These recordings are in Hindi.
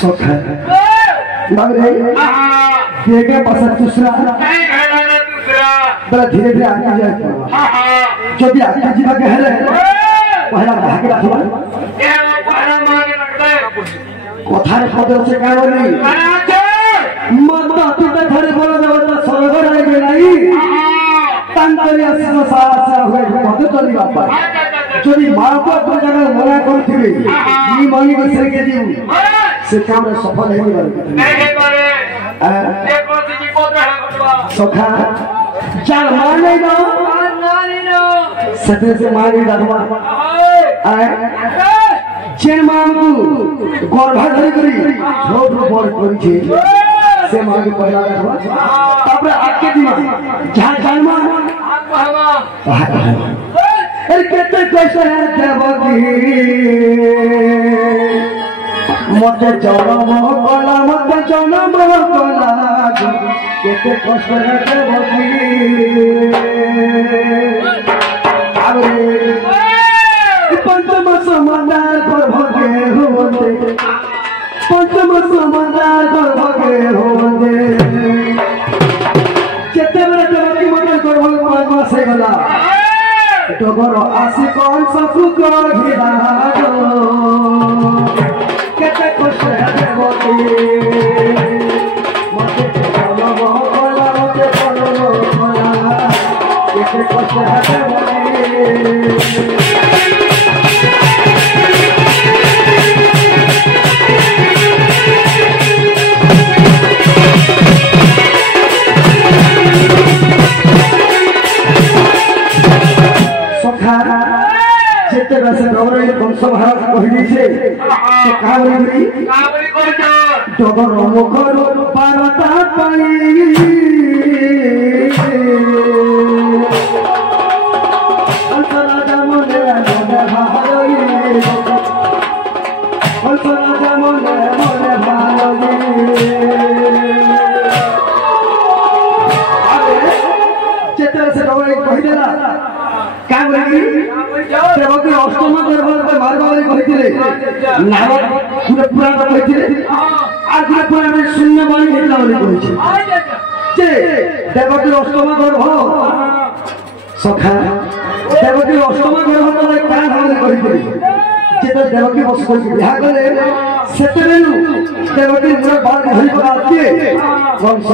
सखा बाबरे देखे पसंद दूसरा बड़ा धीरे धीरे आगे जाए जो भी आगे जीवा के है पहला भागे रखवा कथार पद से का बोली माता पिता घरे बोला देवता स्वर्ग रे गेलाई तांतरी आसीन सासा होय पद चली बापा যদি মা তো তোর জায়গা মনে করছিবি ই মনি বসে কে দিউ সে কামরে সফল হই পারে নাই পারে দেখো কি পদ রাখবা সখা যার মানে না সতে সে মারি রাখবা যে মানকু গর্ভা ধরে করি ছোট বড় করিছে সে মাকে পয়লা রাখবা তারপরে আজকে দিমা যা জানমা আত্মা केते कैसे देवकी मते जनम कला मते जनम कला केते कष्ट देवकी अरे पंचम समादार गर्भगे होते पंचम समादार गर्भगे होते केते बेले देवकी मते गर्भ 5 मास हे गला डगर आसी कौन ससुक घिराजो केते कष्ट देवकी मते जनम कला मते जनम कला केते कष्ट देवकी जेते बस गौरव वंश भारत कहि से कावरी करछो डगर मुखर पारता पाई अलसरा जमने मने भाई अलसरा जमने मने भाई अरे जेते से गौरव कहि देला कावरी देवकी अष्टम गर्भर मारबावली कहिथिले नारद पूरे पुराण कहिथिले आ पूरे पुराण में शून्य बाणी हेला बोली कहिछि जे देवकी अष्टम गर्भ सखा देवकी अष्टम गर्भ तो कान बोली कहिथिले जे तो देवकी बस कोइ बियाह करे सेतेबेलु देवकी पूरा बाण धरि पराते वंश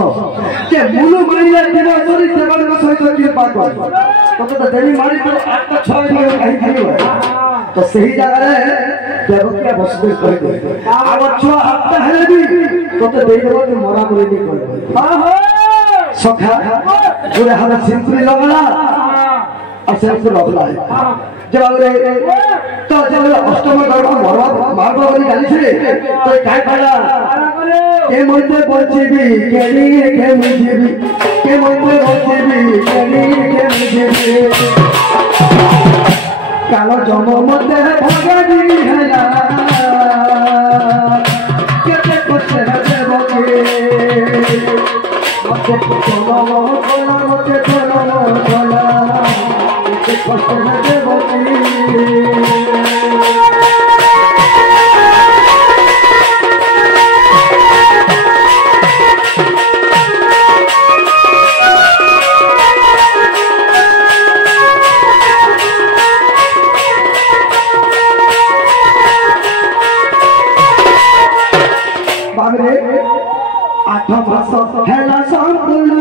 के मुनु मानिले देवकी देवकी सहित की बात तो देवी मारी तो 8 6 दिन कहीं खाली है तो सही जगह रे देवकी बसबे कर दे अब 6 हफ्ता है भी तो देवी देवकी मरा करे नहीं कर हां हो सखा पूरे हाथ सिंपली लगला और सिंपली लगला जब रे तो जब अष्टम गर्भ मारबा बोली जानि छे तो काय पड़ा के मते बचीबी केनी के मुजीबी के मते बचीबी केनी के मुजीबी कालो जम मते भगनी हैला केते कष्ट देवकी मते जनम कोला मते जनम कोला केते कष्ट देवकी आठ मास हेला संपूर्ण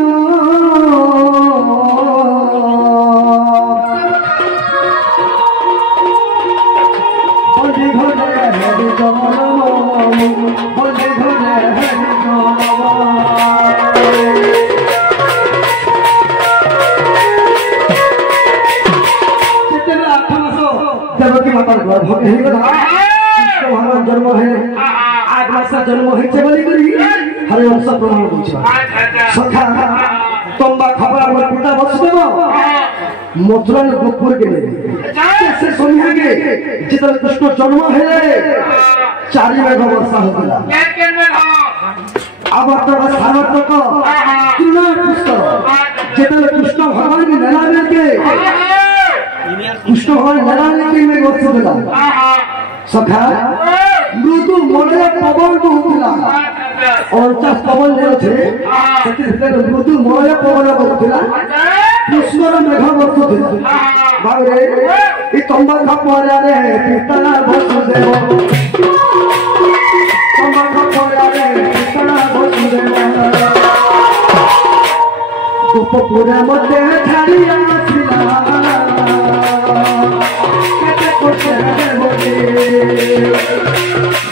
बंदी घरे हेरी जनम बंदी घरे हेरी जनम कितने 8 मास देवकी माता गर्भ हे गला कृष्ण भगवान जन्म है 8 मास जन्म हेचे बोली करी हरे वंश प्रमाण बुझा सखा तंबा खबर हमर पिता वसुदेव मथुरा गोपुर के से सुनिया के जितने कृष्ण जन्म है 4 मेघ वर्षा होता अब तो सार्वत्रिक तृण पुष्कर जितने कृष्ण भगवान की मेला में के कृष्ण भगवान मेला में वर्षा होता सखा मृदु मलय पवन को ଅଣଚାଶ ପବନ ଯେ ଅଛି ସେଥିରେ ମୃଦୁ ମଳୟ ପବନ କରୁଥିଲା କୃଷ୍ଣର ମେଘ ବର୍ଷୁଥିଲା ଭାବରେ ଏ ତମ୍ବାଖ ପରାରେ ପିତା ବସୁଦେବ ତମ୍ବାଖ ପରାରେ ପିତା ବସୁଦେବ ଗୋପପୁରା ମତେ ଛାଡ଼ି ଆସିଲା କେତେ କୋଠରେ ବୋଲେ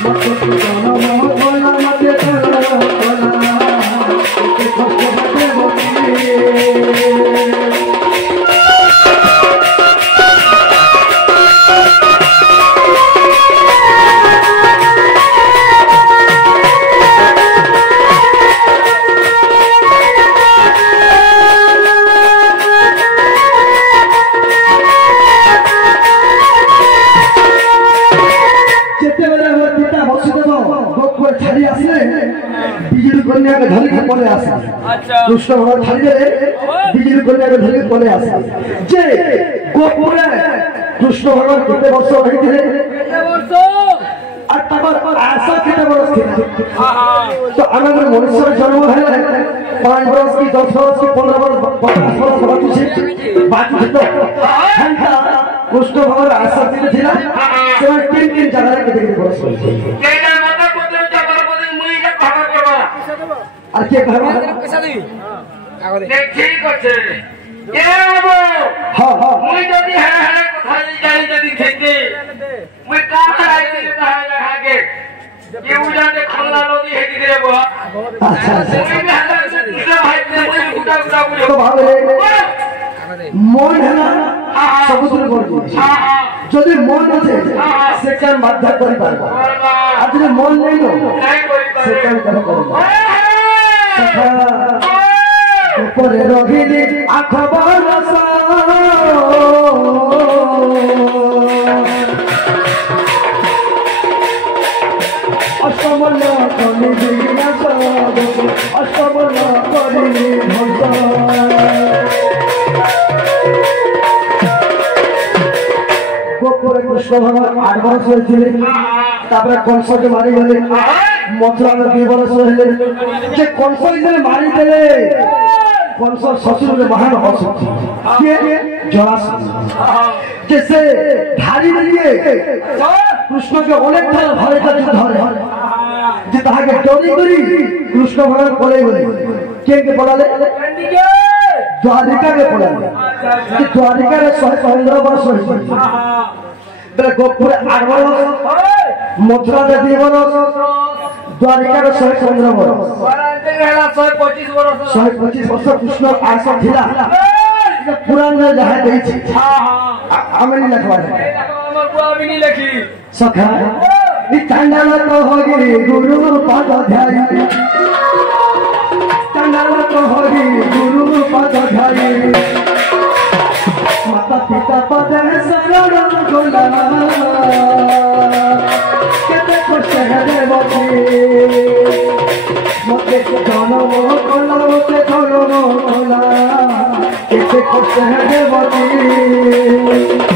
ମତେ ଜନମ କଲା ମତେ କଲା କେତେ କୋଠରେ ବୋଲେ कन्या के धरी पड़े आसे कृष्ण भगवान छाड़ी दे बिजली कन्या के धरी पड़े आसे जे गोपुरे कृष्ण भगवान केते वर्ष रहिथिले केते वर्ष आ तबर आशा केते वर्ष थिला तो अनगर मनुष्य जन्म हेले 5 वर्ष की 10 वर्ष की 15 वर्ष 50 वर्ष बाकी तो हंता कृष्ण भगवान आशा थिला से तीन जगह केते वर्ष केला मत पुत्र जबर पुत्र मुई जे भाग करबा আর কে ভাবা পয়সা দেই আগলে ঠিক আছে কে বাবু হ্যাঁ হ্যাঁ মুই যদি হ্যাঁ হ্যাঁ কথা যাই যদি থেকে মুই কাহা আইতে তাহলে আগে কেউ জানে খল্লা নদী হেদি দেব আচ্ছা আচ্ছা মুই হ্যাঁ ভাই মুই গুটা গুটা বলে তো ভাবে মন হেনা সবুজের বর্জি যদি মন আছে সেটার মাধ্যমে করি পারবো আর যদি মন নেই তো সেটার কেন করবো উপরে রহিলি আখ বরস অষ্টমল কলি বিনাশ অষ্টমল করি ধ্বংস গোপুরে কৃষ্ণ ভগবান 8 বরস হয়েছিল তারপরে কংসকে মারি গেলে মথুরা 2 বরস হলে যে কংস ইসে মারি দেলে কংস শ্বশুরের মহান অসুখী কে জরাসন্ধ যে সে ধারি দিয়ে কৃষ্ণকে অনেক ধরে ধরে যে তাহাকে ডরি করি কৃষ্ণ ভগবান পড়ে গেলে কে পড়ালে দ্বারিকাকে পড়ালে দ্বারিকার 115 বরস হয়েছে গোপুরে 8 বরস মথুরা 2 বরস द्वारिकार 115 बरस 125 बरस 125 वर्ष कृष्ण आशा थिला पुराण में जहां देई छी आमेनी लिखवा हमर बुआ भी नहीं लिखी सखा ई चंडाल तो होगी गुरु पद ध्याई चंडाल तो होगी गुरु पद ध्याई माता पिता पद शरण गोला केते कष्ट है बची मते जनम कला मते जनम कला केते कष्ट है बची